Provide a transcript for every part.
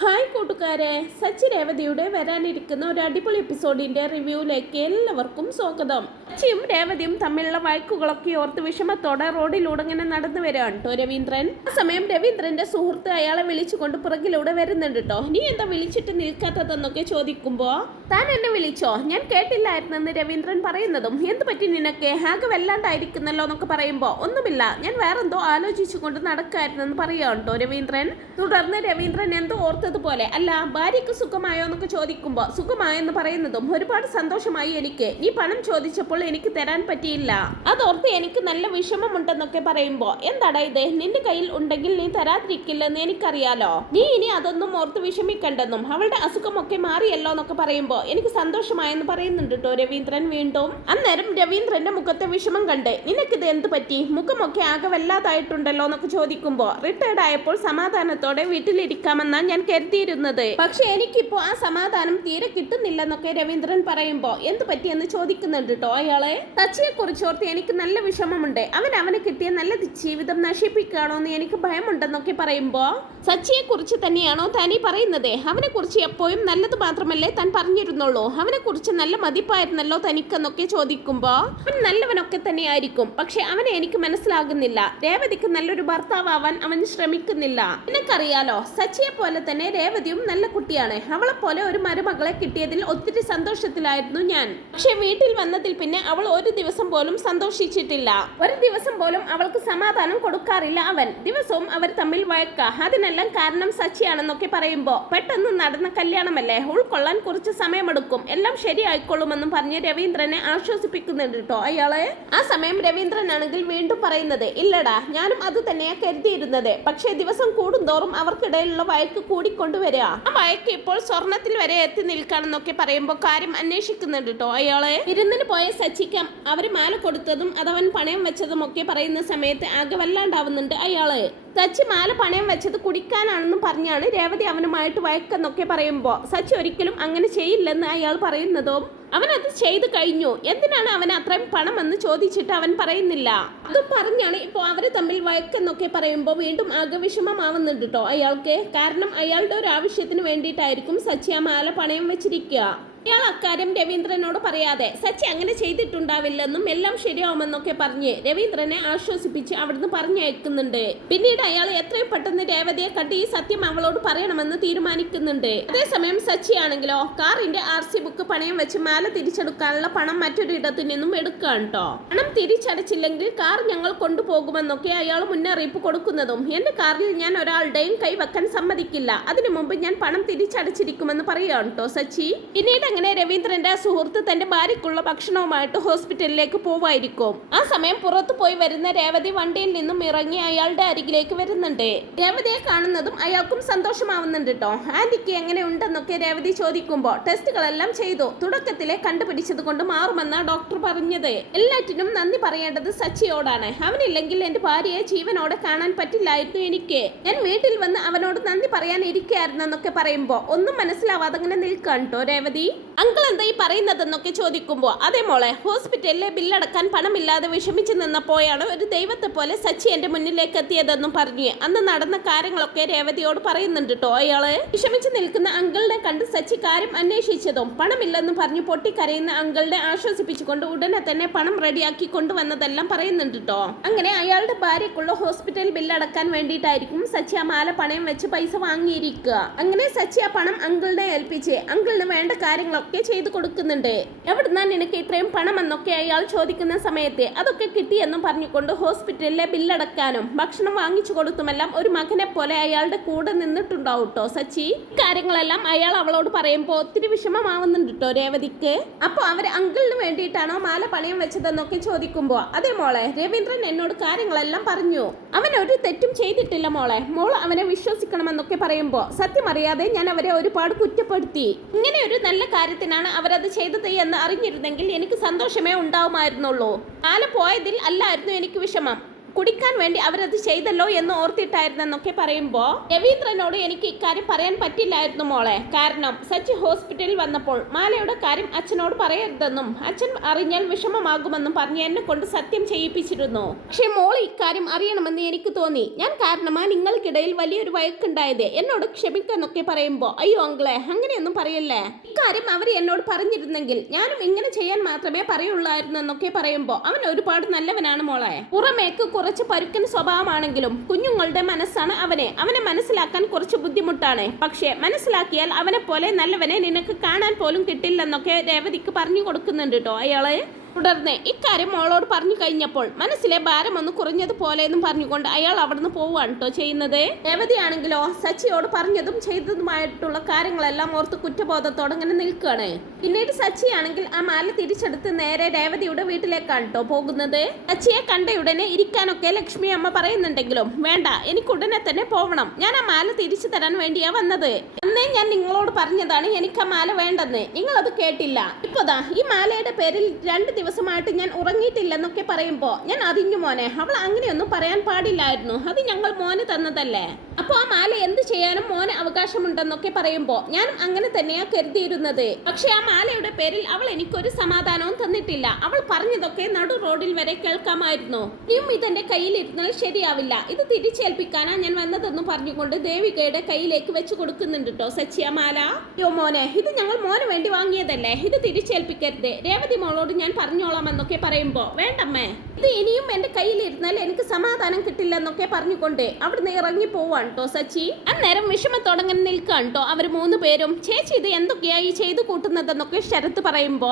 Hi കൂട്ടുകാരെ, സച്ചി രേവതിയുടെ വരാനിരിക്കുന്ന ഒരു അടിപൊളി എപ്പിസോഡിന്റെ റിവ്യൂയിലേക്ക് എല്ലാവർക്കും സ്വാഗതം. സച്ചിയും രേവതിയും തമ്മിലുള്ള വഴക്കുകളൊക്കെ ഓർത്ത് വിഷമത്തോടെ റോഡിലൂടെ ഇങ്ങനെ നടന്നു വരികയാണ് കേട്ടോ രവീന്ദ്രൻ. ആ സമയം രവീന്ദ്രന്റെ സുഹൃത്ത് അയാളെ വിളിച്ചുകൊണ്ട് പുറകിലൂടെ വരുന്നുണ്ട് കേട്ടോ. നീ എന്താ വിളിച്ചിട്ട് നിൽക്കാത്തതെന്നൊക്കെ ചോദിക്കുമ്പോ, താൻ എന്നെ വിളിച്ചോ, ഞാൻ കേട്ടില്ലായിരുന്നെന്ന് രവീന്ദ്രൻ പറയുന്നതും, എന്ത് പറ്റി നിനക്ക്, ആകെ വല്ലാണ്ടായിരിക്കുന്നല്ലോ എന്നൊക്കെ പറയുമ്പോ, ഒന്നുമില്ല, ഞാൻ വേറെന്തോ ആലോചിച്ചുകൊണ്ട് നടക്കായിരുന്നെന്ന് പറയാം കേട്ടോ രവീന്ദ്രൻ. തുടർന്ന് രവീന്ദ്രൻ എന്തോ പോലെ അല്ല, ഭാര്യയ്ക്ക് സുഖമായോ എന്നൊക്കെ ചോദിക്കുമ്പോ സുഖമായെന്ന് പറയുന്നതും, ഒരുപാട് സന്തോഷമായി എനിക്ക്, നീ പണം ചോദിച്ചപ്പോൾ എനിക്ക് തരാൻ പറ്റിയില്ല, അതോർത്ത് എനിക്ക് നല്ല വിഷമമുണ്ടെന്നൊക്കെ പറയുമ്പോ, എന്താടാ ഇത്, നിന്റെ കയ്യിൽ ഉണ്ടെങ്കിൽ നീ തരാതിരിക്കില്ലെന്ന് എനിക്കറിയാലോ, നീ ഇനി അതൊന്നും ഓർത്ത് വിഷമിക്കണ്ടെന്നും അവളുടെ അസുഖമൊക്കെ മാറിയല്ലോ എന്നൊക്കെ പറയുമ്പോ എനിക്ക് സന്തോഷമായെന്ന് പറയുന്നുണ്ട് കേട്ടോ രവീന്ദ്രൻ വീണ്ടും. അന്നേരം രവീന്ദ്രന്റെ മുഖത്തെ വിഷമം കണ്ട്, നിനക്കിത് എന്ത് പറ്റി, മുഖമൊക്കെ ആകെ വല്ലാതായിട്ടുണ്ടല്ലോ എന്നൊക്കെ ചോദിക്കുമ്പോ, റിട്ടയർഡ് ആയപ്പോൾ സമാധാനത്തോടെ വീട്ടിലിരിക്കാമെന്നാ ഞാൻ കരുതിയിരുന്നത്, പക്ഷെ എനിക്കിപ്പോ ആ സമാധാനം തീരെ കിട്ടുന്നില്ലെന്നൊക്കെ രവീന്ദ്രൻ പറയുമ്പോ, എന്ത് പറ്റിയെന്ന് ചോദിക്കുന്നുണ്ട് കേട്ടോ അയാളെ. സച്ചിയെ കുറിച്ചോർത്ത് എനിക്ക് നല്ല വിഷമമുണ്ട്, അവന് കിട്ടിയ നല്ല ജീവിതം നശിപ്പിക്കുകയാണോ എന്ന് എനിക്ക് ഭയമുണ്ടെന്നൊക്കെ പറയുമ്പോ, സച്ചിയെ കുറിച്ച് തന്നെയാണോ താനീ പറയുന്നത്, അവനെ കുറിച്ച് എപ്പോഴും നല്ലത് മാത്രമല്ലേ താൻ പറഞ്ഞിരുന്നുള്ളൂ, അവനെ കുറിച്ച് നല്ല മതിപ്പായിരുന്നല്ലോ തനിക്കെന്നൊക്കെ ചോദിക്കുമ്പോ, അവൻ നല്ലവനൊക്കെ തന്നെയായിരിക്കും, പക്ഷെ അവനെ എനിക്ക് മനസ്സിലാകുന്നില്ല, രേവതിക്ക് നല്ലൊരു ഭർത്താവാൻ അവൻ ശ്രമിക്കുന്നില്ല, നിനക്കറിയാലോ സച്ചിയെ പോലെ തന്നെ രേവതിയും നല്ല കുട്ടിയാണ്, അവളെ പോലെ ഒരു മരുമകളെ കിട്ടിയതിൽ ഒത്തിരി സന്തോഷത്തിലായിരുന്നു ഞാൻ, പക്ഷെ വീട്ടിൽ വന്നതിൽ പിന്നെ അവൾ ഒരു ദിവസം പോലും സന്തോഷിച്ചിട്ടില്ല, ഒരു ദിവസം പോലും അവൾക്ക് സമാധാനം കൊടുക്കാറില്ല അവൻ, ദിവസവും അവർ തമ്മിൽ വഴക്ക, അതിനെല്ലാം കാരണം സച്ചിയാണെന്നൊക്കെ പറയുമ്പോ, പെട്ടെന്ന് നടന്ന കല്യാണമല്ലേ, ഉൾക്കൊള്ളാൻ കുറച്ച് സമയമെടുക്കും, എല്ലാം ശരിയായിക്കൊള്ളുമെന്നും പറഞ്ഞ് രവീന്ദ്രനെ ആശ്വസിപ്പിക്കുന്നുണ്ട് കേട്ടോ അയാളെ. ആ സമയം രവീന്ദ്രൻ ആണെങ്കിൽ വീണ്ടും പറയുന്നത്, ഇല്ലടാ, ഞാനും അത് തന്നെയാ കരുതിയിരുന്നത്, പക്ഷേ ദിവസം കൂടുന്തോറും അവർക്കിടയിലുള്ള വഴക്ക് കൂടിക്കൊണ്ടുവരിക, ആ വഴക്ക് ഇപ്പോൾ സ്വർണത്തിൽ വരെ എത്തി നിൽക്കാണെന്നൊക്കെ പറയുമ്പോ കാര്യം അന്വേഷിക്കുന്നുണ്ട് കേട്ടോ അയാളെ. വിരുന്നിന് പോയ സച്ചിക്ക് അവര് മാല കൊടുത്തതും അതവൻ പണയം വെച്ചതും ഒക്കെ പറയുന്ന സമയത്ത് ആകെ വല്ലാണ്ടാവുന്നുണ്ട് അയാള്. സച്ചി മാല പണയം വെച്ചത് കുടിക്കാനാണെന്നും പറഞ്ഞാണ് രേവതി അവനുമായിട്ട് വഴക്കെന്നൊക്കെ പറയുമ്പോ, സച്ചി ഒരിക്കലും അങ്ങനെ ചെയ്യില്ലെന്ന് അയാൾ പറയുന്നതും, അവനത് ചെയ്തു കഴിഞ്ഞു, എന്തിനാണ് അവൻ അത്രയും പണം എന്ന് ചോദിച്ചിട്ട് അവൻ പറയുന്നില്ല, അതും പറഞ്ഞാണ് ഇപ്പോൾ അവര് തമ്മിൽ വഴക്കെന്നൊക്കെ പറയുമ്പോ വീണ്ടും ആകെ വിഷമമാവുന്നുണ്ട് കേട്ടോ അയാൾക്ക്. കാരണം അയാളുടെ ഒരു ആവശ്യത്തിന് വേണ്ടിയിട്ടായിരിക്കും സച്ചി ആ മാല പണയം വെച്ചിരിക്കുക. അയാൾ അക്കാര്യം രവീന്ദ്രനോട് പറയാതെ, സച്ചി അങ്ങനെ ചെയ്തിട്ടുണ്ടാവില്ലെന്നും എല്ലാം ശരിയാവുമെന്നൊക്കെ പറഞ്ഞ് രവീന്ദ്രനെ ആശ്വസിപ്പിച്ച് അവിടുന്ന് പറഞ്ഞയക്കുന്നുണ്ട്. പിന്നീട് അയാൾ എത്രയും പെട്ടെന്ന് രേവതിയെ കണ്ട് ഈ സത്യം അവളോട് പറയണമെന്ന് തീരുമാനിക്കുന്നുണ്ട്. അതേസമയം സച്ചി ആണെങ്കിലോ കാറിന്റെ RC ബുക്ക് പണയം വെച്ച് മാല തിരിച്ചെടുക്കാനുള്ള പണം മറ്റൊരിടത്തു നിന്നും എടുക്കാൻ കേട്ടോ. പണം തിരിച്ചടച്ചില്ലെങ്കിൽ കാർ ഞങ്ങൾ കൊണ്ടുപോകുമെന്നൊക്കെ അയാൾ മുന്നറിയിപ്പ് കൊടുക്കുന്നതും, എന്റെ കാറിൽ ഞാൻ ഒരാളുടെയും കൈവെക്കാൻ സമ്മതിക്കില്ല, അതിനു മുമ്പ് ഞാൻ പണം തിരിച്ചടച്ചിരിക്കുമെന്ന് പറയാൻ കേട്ടോ സച്ചി. പിന്നീട് അങ്ങനെ രവീന്ദ്രന്റെ സുഹൃത്ത് തന്റെ ഭാര്യക്കുള്ള ഭക്ഷണവുമായിട്ട് ഹോസ്പിറ്റലിലേക്ക് പോവായിരിക്കും. ആ സമയം പുറത്തു പോയി വരുന്ന രേവതി വണ്ടിയിൽ നിന്നും ഇറങ്ങി അയാളുടെ അരികിലേക്ക് വരുന്നുണ്ട്. രേവതിയെ കാണുന്നതും അയാൾക്കും സന്തോഷമാവുന്നുണ്ട് കേട്ടോ. ആന്റിക്ക് എങ്ങനെ ഉണ്ടെന്നൊക്കെ രേവതി ചോദിക്കുമ്പോ, ടെസ്റ്റുകളെല്ലാം ചെയ്തു, തുടക്കത്തിലെ കണ്ടുപിടിച്ചത് കൊണ്ട് മാറുമെന്നാ ഡോക്ടർ പറഞ്ഞത്, എല്ലാറ്റിനും നന്ദി പറയേണ്ടത് സച്ചിയോടാണ്, അവനില്ലെങ്കിൽ എന്റെ ഭാര്യയെ ജീവനോടെ കാണാൻ പറ്റില്ലായിരുന്നു എനിക്ക്, ഞാൻ വീട്ടിൽ വന്ന് അവനോട് നന്ദി പറയാൻ ഇരിക്കുകയായിരുന്നെന്നൊക്കെ പറയുമ്പോ ഒന്നും മനസ്സിലാവാതെ അങ്ങനെ നിൽക്കാൻ കേട്ടോ രേവതി. അങ്കിൾ എന്താ ഈ പറയുന്നതെന്നൊക്കെ ചോദിക്കുമ്പോ, അതേ മോളെ, ഹോസ്പിറ്റലിലെ ബില്ലടക്കാൻ പണമില്ലാതെ വിഷമിച്ചു നിന്നപ്പോഴാണ് ഒരു ദൈവത്തെ പോലെ സച്ചി എന്റെ മുന്നിലേക്ക് എത്തിയതെന്നും പറഞ്ഞ് അന്ന് നടന്ന കാര്യങ്ങളൊക്കെ രേവതിയോട് പറയുന്നുണ്ട് കേട്ടോ അയാള്. വിഷമിച്ചു നിൽക്കുന്ന അങ്കിളിനെ കണ്ട് സച്ചി കാര്യം അന്വേഷിച്ചതും പണമില്ലെന്ന് പറഞ്ഞു പൊട്ടിക്കരയുന്ന അങ്കിളിനെ ആശ്വസിപ്പിച്ചുകൊണ്ട് ഉടനെ തന്നെ പണം റെഡിയാക്കി കൊണ്ടുവന്നതെല്ലാം പറയുന്നുണ്ട് കേട്ടോ. അങ്ങനെ അയാളുടെ ഭാര്യക്കുള്ള ഹോസ്പിറ്റൽ ബില്ലടക്കാൻ വേണ്ടിയിട്ടായിരിക്കും സച്ചി ആ മാല പണയം വെച്ച് പൈസ വാങ്ങിയിരിക്കുക. അങ്ങനെ സച്ചി ആ പണം അങ്കിളിനെ ഏൽപ്പിച്ച് അങ്കിളിന് വേണ്ട കാര്യങ്ങളൊക്കെ ചെയ്തു കൊടുക്കുന്നുണ്ട്. എവിടുന്നാ നിനക്ക് ഇത്രയും പണം എന്നൊക്കെ അയാൾ ചോദിക്കുന്ന സമയത്ത് അതൊക്കെ കിട്ടിയെന്നും പറഞ്ഞുകൊണ്ട് ഹോസ്പിറ്റലിലെ ബില്ലടക്കാനും ഭക്ഷണം വാങ്ങിച്ചു കൊടുത്തുമെല്ലാം ഒരു മകനെ പോലെ അയാളുടെ കൂടെ നിന്നിട്ടുണ്ടാവും കേട്ടോ സച്ചി. കാര്യങ്ങളെല്ലാം അയാൾ അവളോട് പറയുമ്പോൾ ഒത്തിരി വിഷമമാവുന്നുണ്ട് കേട്ടോ രേവതിക്ക്. അപ്പൊ അവര് അങ്കിളിന് വേണ്ടിയിട്ടാണോ മാല പണയം വെച്ചതെന്നൊക്കെ ചോദിക്കുമ്പോ, അതേ മോളെ, രവീന്ദ്രൻ എന്നോട് കാര്യങ്ങളെല്ലാം പറഞ്ഞു, അവൻ ഒരു തെറ്റും ചെയ്തിട്ടില്ല മോളെ, മോൾ അവനെ വിശ്വസിക്കണമെന്നൊക്കെ പറയുമ്പോ, സത്യം അറിയാതെ ഞാൻ അവരെ ഒരുപാട് കുറ്റപ്പെടുത്തി, ഇങ്ങനെ ഒരു നല്ല കാര്യത്തിനാണ് അവരത് ചെയ്തത് എന്ന് അറിഞ്ഞിരുന്നെങ്കിൽ എനിക്ക് സന്തോഷമേ ഉണ്ടാവുമായിരുന്നുള്ളൂ, മാല പോയതിൽ അല്ലായിരുന്നു എനിക്ക് വിഷമം, കുടിക്കാൻ വേണ്ടി അവരത് ചെയ്തല്ലോ എന്ന് ഓർത്തിട്ടായിരുന്നെന്നൊക്കെ പറയുമ്പോ രവീന്ദ്രനോട് എനിക്ക് ഇക്കാര്യം പറയാൻ പറ്റില്ലായിരുന്നു മോളെ. കാരണം സച്ചി ഹോസ്പിറ്റലിൽ വന്നപ്പോൾ മാലയുടെ കാര്യം അച്ഛനോട് പറയരുതെന്നും അച്ഛൻ അറിഞ്ഞാൽ വിഷമമാകുമെന്നും പറഞ്ഞ് എന്നെ കൊണ്ട് സത്യം ചെയ്യിപ്പിച്ചിരുന്നു. പക്ഷെ മോൾ ഇക്കാര്യം അറിയണമെന്ന് എനിക്ക് തോന്നി. ഞാൻ കാരണമാ നിങ്ങൾക്കിടയിൽ വലിയൊരു വഴക്കുണ്ടായത്. എന്നോട് ക്ഷമിക്കാന്നൊക്കെ പറയുമ്പോ അയ്യോ അങ്കിളെ അങ്ങനെയൊന്നും പറയല്ലേ. ഇക്കാര്യം അവർ എന്നോട് പറഞ്ഞിരുന്നെങ്കിൽ ഞാനും ഇങ്ങനെ ചെയ്യാൻ മാത്രമേ പറയുള്ളായിരുന്നു എന്നൊക്കെ പറയുമ്പോ അവൻ ഒരുപാട് നല്ലവനാണ് മോളെ. പുറമേക്ക് കുറച്ച് പരുക്കൻ സ്വഭാവമാണെങ്കിലും കുഞ്ഞുങ്ങളുടെ മനസ്സാണ് അവനെ മനസ്സിലാക്കാൻ കുറച്ച് ബുദ്ധിമുട്ടാണ്. പക്ഷെ മനസ്സിലാക്കിയാൽ അവനെ പോലെ നല്ലവനെ നിനക്ക് കാണാൻ പോലും കിട്ടില്ലെന്നൊക്കെ രേവതിക്ക് പറഞ്ഞു കൊടുക്കുന്നുണ്ട് കേട്ടോ അയാള്. തുടർന്ന് ഇക്കാര്യം മോളോട് പറഞ്ഞു കഴിഞ്ഞപ്പോൾ മനസ്സിലെ ഭാരം ഒന്ന് കുറഞ്ഞതുപോലെ എന്നും പറഞ്ഞുകൊണ്ട് അയാൾ അവിടുന്ന് പോവുകയാണ് കേട്ടോ ചെയ്യുന്നത്. രേവതിയാണെങ്കിലോ സച്ചിയോട് പറഞ്ഞതും ചെയ്തതുമായിട്ടുള്ള കാര്യങ്ങളെല്ലാം ഓർത്ത് കുറ്റബോധത്തോടെ ഇങ്ങനെ നിൽക്കുകയാണ്. പിന്നീട് സച്ചിയാണെങ്കിൽ ആ മാല തിരിച്ചെടുത്ത് നേരെ രേവതിയുടെ വീട്ടിലേക്കാണ് കേട്ടോ പോകുന്നത്. സച്ചിയെ കണ്ടയുടനെ ഇരിക്കാനൊക്കെ ലക്ഷ്മി അമ്മ പറയുന്നുണ്ടെങ്കിലും വേണ്ട, എനിക്ക് ഉടനെ തന്നെ പോവണം. ഞാൻ ആ മാല തിരിച്ചു തരാൻ വേണ്ടിയാ വന്നത്. അന്നേ ഞാൻ നിങ്ങളോട് പറഞ്ഞതാണ് എനിക്ക് ആ മാല വേണ്ടെന്ന്. നിങ്ങളത് കേട്ടില്ല. ഇപ്പോതാ ഈ മാലയുടെ പേരിൽ 2 ദിവസമായിട്ട് ഞാൻ ഉറങ്ങിയിട്ടില്ലെന്നൊക്കെ പറയുമ്പോ ഞാൻ അറിഞ്ഞു മോനെ, അവൾ അങ്ങനെയൊന്നും പറയാൻ പാടില്ലായിരുന്നു. അത് ഞങ്ങൾ മോന് തന്നതല്ലേ. അപ്പൊ ആ മാല എന്ത് ചെയ്യാനും മോന് അവകാശമുണ്ടെന്നൊക്കെ പറയുമ്പോ ഞാനും അങ്ങനെ തന്നെയാ കരുതിയിരുന്നത്. പക്ഷെ ആ മാലയുടെ പേരിൽ അവൾ എനിക്കൊരു സമാധാനവും തന്നിട്ടില്ല. അവൾ പറഞ്ഞതൊക്കെ നടു റോഡിൽ വരെ കേൾക്കാമായിരുന്നു. നീയും ഇതെന്റെ കയ്യിലിരുന്നാൽ ശരിയാവില്ല, ഇത് തിരിച്ചേൽപ്പിക്കാനാ ഞാൻ വന്നതെന്ന് പറഞ്ഞുകൊണ്ട് ദേവികയുടെ കയ്യിലേക്ക് വെച്ച് കൊടുക്കുന്നുണ്ട് കേട്ടോ സച്ചിയ മാല. യോ മോനെ, ഇത് ഞങ്ങൾ മോന് വേണ്ടി വാങ്ങിയതല്ലേ, ഇത് തിരിച്ചേൽപ്പിക്കരുത്. രേവതി മോളോട് ഞാൻ പറഞ്ഞോളാം എന്നൊക്കെ പറയുമ്പോ വേണ്ടമ്മേ, ഇത് ഇനിയും എന്റെ കയ്യിലിരുന്നാൽ എനിക്ക് സമാധാനം കിട്ടില്ലെന്നൊക്കെ പറഞ്ഞുകൊണ്ട് അവിടുന്ന് ഇറങ്ങി പോവാണ് കേട്ടോ സച്ചി. അന്നേരം വിഷമത്തോടെ നിൽക്കാണ് കേട്ടോ അവർ 3 പേരും. ചേച്ചി ഇത് എന്തൊക്കെയായി ചെയ്തു കൂട്ടുന്നതെന്നൊക്കെ ശരത്ത് പറയുമ്പോ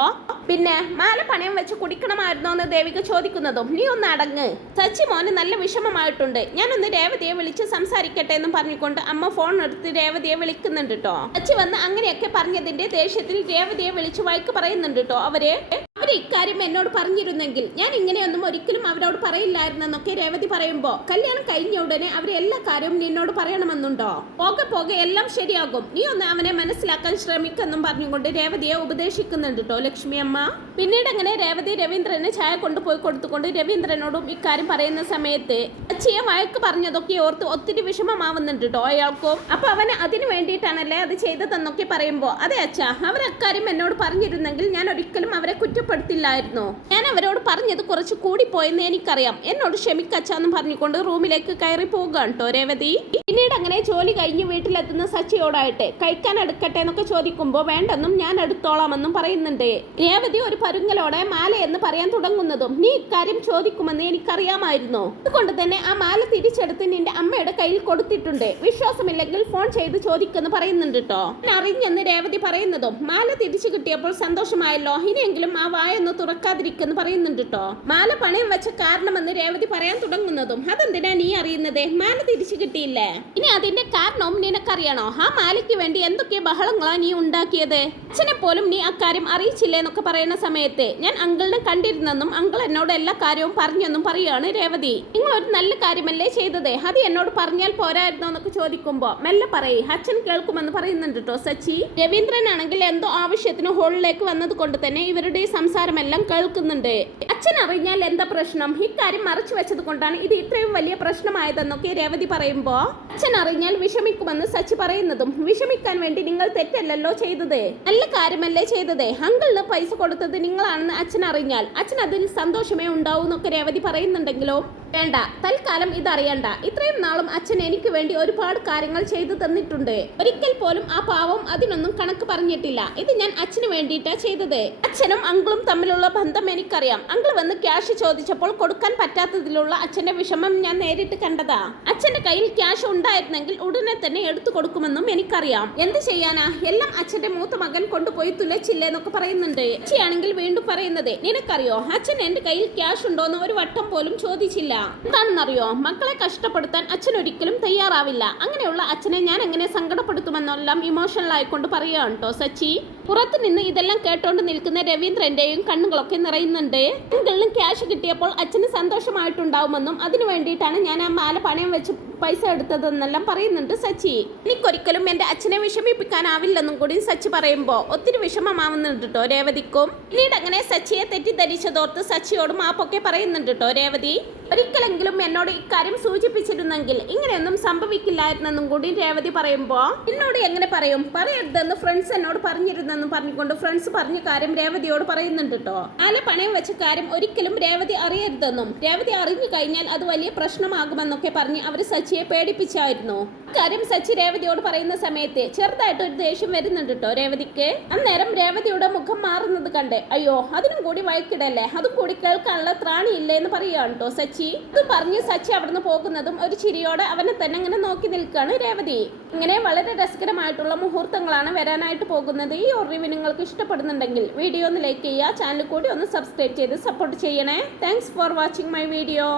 പിന്നെ മാല പണയം വെച്ച് കുടിക്കണമായിരുന്നോ എന്ന് ദേവിക ചോദിക്കുന്നതും നീ ഒന്ന് അടങ്ങ്. സച്ചി മോന് നല്ല വിഷമമായിട്ടുണ്ട്, ഞാനൊന്ന് രേവതിയെ വിളിച്ച് സംസാരിക്കട്ടെ എന്നും പറഞ്ഞുകൊണ്ട് അമ്മ ഫോൺ എടുത്ത് രേവതിയെ വിളിക്കുന്നുണ്ട് കേട്ടോ. സച്ചി വന്ന് അങ്ങനെയൊക്കെ പറഞ്ഞതിന്റെ ദേഷ്യത്തിൽ രേവതിയെ വിളിച്ച് വഴക്ക് പറയുന്നുണ്ട് കേട്ടോ അവര് ഇക്കാര്യം എന്നോട് പറഞ്ഞിരുന്നെങ്കിൽ ഞാൻ ഇങ്ങനെയൊന്നും ഒരിക്കലും അവരോട് പറയില്ലായിരുന്നെന്നൊക്കെ രേവതി പറയുമ്പോ കല്യാണം കഴിഞ്ഞ ഉടനെ അവർ എല്ലാ കാര്യവും നിന്നോട് പറയണമെന്നുണ്ടോ? പോകെ പോകെ എല്ലാം ശരിയാകും, നീ ഒന്ന് അവനെ മനസ്സിലാക്കാൻ ശ്രമിക്കെന്നും പറഞ്ഞുകൊണ്ട് രേവതിയെ ഉപദേശിക്കുന്നുണ്ട് കേട്ടോ ലക്ഷ്മി അമ്മ. പിന്നീട് അങ്ങനെ രേവതി രവീന്ദ്രന് ചായ കൊണ്ടുപോയി കൊടുത്തുകൊണ്ട് രവീന്ദ്രനോടും ഇക്കാര്യം പറയുന്ന സമയത്ത് അച്ഛയെ വഴക്ക് പറഞ്ഞതൊക്കെ ഓർത്ത് ഒത്തിരി വിഷമമാവുന്നുണ്ട് കേട്ടോ അയാൾക്കും. അപ്പൊ അവന് അതിന് വേണ്ടിയിട്ടാണല്ലേ അത് ചെയ്തതെന്നൊക്കെ പറയുമ്പോ അതെ അച്ഛാ, അവരക്കാര്യം എന്നോട് പറഞ്ഞിരുന്നെങ്കിൽ ഞാൻ ഒരിക്കലും അവരെ കുറ്റപ്പെടുത്തില്ലായിരുന്നു. ഞാൻ അവരോട് പറഞ്ഞത് കുറച്ച് കൂടിപ്പോയെന്ന് എനിക്കറിയാം, എന്നോട് ക്ഷമിക്കച്ചാന്ന് പറഞ്ഞുകൊണ്ട് റൂമിലേക്ക് കയറി പോകുകയാണ് കേട്ടോ രേവതി. പിന്നീട് അങ്ങനെ ജോലി കഴിഞ്ഞ് വീട്ടിലെത്തുന്ന സച്ചിയോടായിട്ട് കഴിക്കാൻ എടുക്കട്ടെ എന്നൊക്കെ ചോദിക്കുമ്പോ വേണ്ടെന്നും ഞാൻ എടുത്തോളാമെന്നും പറയുന്നുണ്ട്. രേവതി ഒരു പരുങ്ങലോടെ മാല എന്ന് പറയാൻ തുടങ്ങുന്നതും നീ ഇക്കാര്യം ചോദിക്കുമെന്ന് എനിക്കറിയാമായിരുന്നു, അതുകൊണ്ട് തന്നെ ആ മാല തിരിച്ചെടുത്ത് നിന്റെ അമ്മയുടെ കയ്യിൽ കൊടുത്തിട്ടുണ്ട്, വിശ്വാസമില്ലെങ്കിൽ ഫോൺ ചെയ്ത് ചോദിക്കെന്ന് പറയുന്നുണ്ട് കേട്ടോ. അറിഞ്ഞെന്ന് രേവതി പറയുന്നതും മാല തിരിച്ചു കിട്ടിയപ്പോൾ സന്തോഷമായല്ലോ, ഇനിയെങ്കിലും ആ വായൊന്ന് തുറക്കാതിരിക്കെന്ന് പറയുന്നുണ്ട് കേട്ടോ. മാല പണയം വെച്ച കാരണമെന്ന് രേവതി പറയാൻ തുടങ്ങുന്നതും അതെന്തിനാ നീ അറിയുന്നത്, മാല തിരിച്ചു കിട്ടിയില്ലേ, ഇനി അതിന്റെ കാരണവും നിനക്കറിയണോ? ആ മാലയ്ക്ക് വേണ്ടി എന്തൊക്കെ ബഹളങ്ങളാ നീ ഉണ്ടാക്കിയത്, അച്ഛനെ പോലും നീ അക്കാര്യം അറിയിച്ചില്ലേ എന്നൊക്കെ പറയുന്ന സമയത്ത് ഞാൻ അങ്കിളിനെ കണ്ടിരുന്നെന്നും അങ്കിൾ എന്നോട് എല്ലാ കാര്യവും പറഞ്ഞെന്നും പറയുകയാണ് രേവതി. നിങ്ങൾ ഒരു നല്ല കാര്യമല്ലേ ചെയ്തത്, അത് എന്നോട് പറഞ്ഞാൽ പോരായിരുന്നോ എന്നൊക്കെ ചോദിക്കുമ്പോ മെല്ലെ പറയ്, അച്ഛൻ കേൾക്കുമെന്ന് പറയുന്നുണ്ട് കേട്ടോ സച്ചി. രവീന്ദ്രനാണെങ്കിൽ എന്തോ ആവശ്യത്തിന് ഹോളിലേക്ക് വന്നത് കൊണ്ട് തന്നെ ഇവരുടെ സംസാരമെല്ലാം കേൾക്കുന്നുണ്ട്. അച്ഛൻ അറിഞ്ഞാൽ എന്താ പ്രശ്നം, ഇക്കാര്യം മറച്ചു വെച്ചത് കൊണ്ടാണ് ഇത് ഇത്രയും വലിയ പ്രശ്നമായതെന്നൊക്കെ രേവതി പറയുമ്പോ അച്ഛൻ അറിഞ്ഞാൽ വിഷമിക്കുമെന്ന് സച്ചി പറയുന്നതും വിഷമിക്കാൻ വേണ്ടി നിങ്ങൾ തെറ്റല്ലല്ലോ ചെയ്തത്, നല്ല കാര്യമല്ലേ ചെയ്തത്, അങ്കിളിന് പൈസ കൊടുത്തത് നിങ്ങളാണെന്ന് അച്ഛൻ അറിഞ്ഞാൽ അച്ഛൻ അതിൽ സന്തോഷമേ ഉണ്ടാവൂ എന്നൊക്കെ രേവതി പറയുന്നുണ്ടെങ്കിലോ വേണ്ട, തൽക്കാലം ഇതറിയണ്ട, ഇത്രയും നാളും അച്ഛൻ എനിക്ക് വേണ്ടി ഒരുപാട് കാര്യങ്ങൾ ചെയ്തു തന്നിട്ടുണ്ട്, ഒരിക്കൽ പോലും ആ പാവം അതിനൊന്നും കണക്ക് പറഞ്ഞിട്ടില്ല, ഇത് ഞാൻ അച്ഛന് വേണ്ടിയിട്ടാ ചെയ്തത്, അച്ഛനും അങ്കിളും തമ്മിലുള്ള ബന്ധം എനിക്കറിയാം, അങ്കിൾ വന്ന് ക്യാഷ് ചോദിച്ചപ്പോൾ കൊടുക്കാൻ പറ്റാത്തതിലുള്ള അച്ഛന്റെ വിഷമം ഞാൻ നേരിട്ട് കണ്ടതാ, അച്ഛന്റെ കയ്യിൽ ക്യാഷ് ഉണ്ടായിരുന്നെങ്കിൽ ഉടനെ തന്നെ എടുത്തു കൊടുക്കുമെന്നും എനിക്കറിയാം, എന്ത് ചെയ്യാനാ, എല്ലാം അച്ഛന്റെ മൂത്ത മകൻ കൊണ്ടുപോയി തുലച്ചില്ലേ എന്നൊക്കെ പറയുന്നുണ്ട്. അച്ഛയാണെങ്കിൽ വീണ്ടും പറയുന്നത് നിനക്കറിയോ, അച്ഛൻ എന്റെ കയ്യിൽ ക്യാഷ് ഉണ്ടോന്ന് ഒരു വട്ടം പോലും ചോദിച്ചില്ല, എന്താണെന്നറിയോ, മക്കളെ കഷ്ടപ്പെടുത്താൻ അച്ഛൻ ഒരിക്കലും തയ്യാറാവില്ല, അങ്ങനെയുള്ള അച്ഛനെ ഞാൻ എങ്ങനെ സങ്കടപ്പെടുത്തുമെന്നെല്ലാം ഇമോഷണൽ ആയിക്കൊണ്ട് പറയുകയാണ് കേട്ടോ സച്ചി. പുറത്തു നിന്ന് ഇതെല്ലാം കേട്ടോണ്ട് നിൽക്കുന്ന രവീന്ദ്രന്റെയും കണ്ണുകളൊക്കെ നിറയുന്നുണ്ട്. അങ്കിളിനും ക്യാഷ് കിട്ടിയപ്പോൾ അച്ഛന് സന്തോഷമായിട്ടുണ്ടാവുമെന്നും അതിനു വേണ്ടിയിട്ടാണ് ഞാൻ ആ മാല പണയം വെച്ച് പൈസ എടുത്തതെന്നെല്ലാം പറയുന്നുണ്ട് സച്ചി. എനിക്കൊരിക്കലും എന്റെ അച്ഛനെ വിഷമിപ്പിക്കാനാവില്ലെന്നും കൂടി സച്ചി പറയുമ്പോൾ ഒത്തിരി വിഷമമാവുന്നുണ്ട് കേട്ടോ രേവതിക്കും. പിന്നീട് അങ്ങനെ സച്ചിയെ തെറ്റിദ്ധരിച്ചതോർത്ത് സച്ചിയോട് മാപ്പൊക്കെ പറയുന്നുണ്ട് കേട്ടോ രേവതി. ഒരിക്കലെങ്കിലും എന്നോട് ഇക്കാര്യം സൂചിപ്പിച്ചിരുന്നെങ്കിൽ ഇങ്ങനെയൊന്നും സംഭവിക്കില്ലായിരുന്നെന്നും കൂടി രേവതി പറയുമ്പോൾ എന്നോട് എങ്ങനെ പറയും, പറയരുതെന്ന് ഫ്രണ്ട്സ് എന്നോട് പറഞ്ഞിരുന്നെന്നും പറഞ്ഞുകൊണ്ട് ഫ്രണ്ട്സ് പറഞ്ഞ കാര്യം രേവതിയോട് പറയുന്നുണ്ട് കേട്ടോ. ആല പണയം വെച്ച കാര്യം ഒരിക്കലും രേവതി അറിയരുതെന്നും രേവതി അറിഞ്ഞു കഴിഞ്ഞാൽ അത് വലിയ പ്രശ്നമാകുമെന്നൊക്കെ പറഞ്ഞ് അവര് സച്ചിയെ പേടിപ്പിച്ചായിരുന്നു. കാര്യം സച്ചി രേവതിയോട് പറയുന്ന സമയത്ത് ചെറുതായിട്ടൊരു ദേഷ്യം വരുന്നുണ്ട് കേട്ടോ രേവതിക്ക്. അന്നേരം രേവതിയുടെ മുഖം മാറുന്നത് കണ്ട് അയ്യോ അതിനും കൂടി വഴക്കിടല്ലേ, അതും കൂടി കേൾക്കാനുള്ള ത്രാണിയില്ലേ എന്ന് പറയുകയാണ് കേട്ടോ സച്ചി. ഇത് പറഞ്ഞ് സച്ചി അവിടുന്ന് പോകുന്നതും ഒരു ചിരിയോടെ അവനെ തന്നെ ഇങ്ങനെ നോക്കി നിൽക്കുകയാണ് രേവതി. ഇങ്ങനെ വളരെ രസകരമായിട്ടുള്ള മുഹൂർത്തങ്ങളാണ് വരാനായിട്ട് പോകുന്നത്. ഈ റിവ്യൂ നിങ്ങൾക്ക് ഇഷ്ടപ്പെടുന്നുണ്ടെങ്കിൽ വീഡിയോ ഒന്ന് ലൈക്ക് ചെയ്യുക, ചാനൽ കൂടി ഒന്ന് സബ്സ്ക്രൈബ് ചെയ്ത് സപ്പോർട്ട് ചെയ്യണേ. Thanks for watching my video.